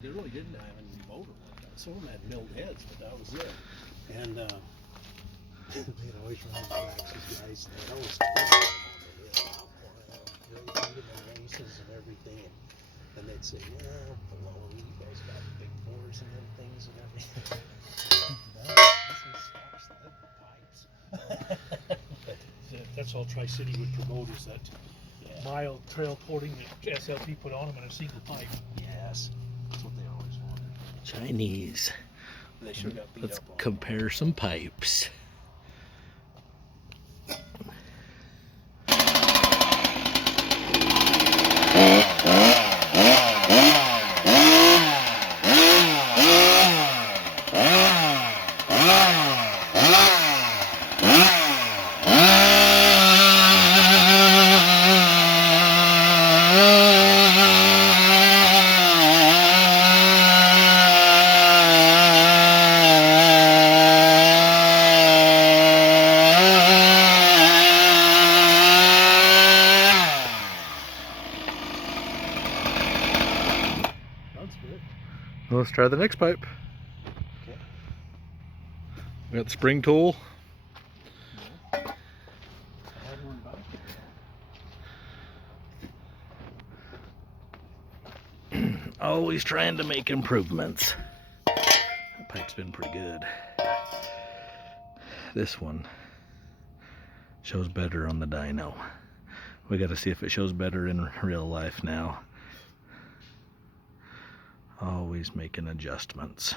They really didn't have any motor like that. Some of them had milled heads, but that was it. And they'd always run the backs of guys, and they'd always put them on the really beat them in races and everything. And they'd say, well, below you guys got big bores and them things and everything. No, this is stock sled pipes. That's all Tri-City would promote, is that mild trail porting that SLP put on them in a single pipe. Yes, that's what they always wanted. Chinese. They sure got beat Let's up on compare some pipes. Let's try the next pipe. Okay. We got the spring tool. I had one back. Always trying to make improvements. That pipe's been pretty good. This one shows better on the dyno. We got to see if it shows better in real life now. Always making adjustments.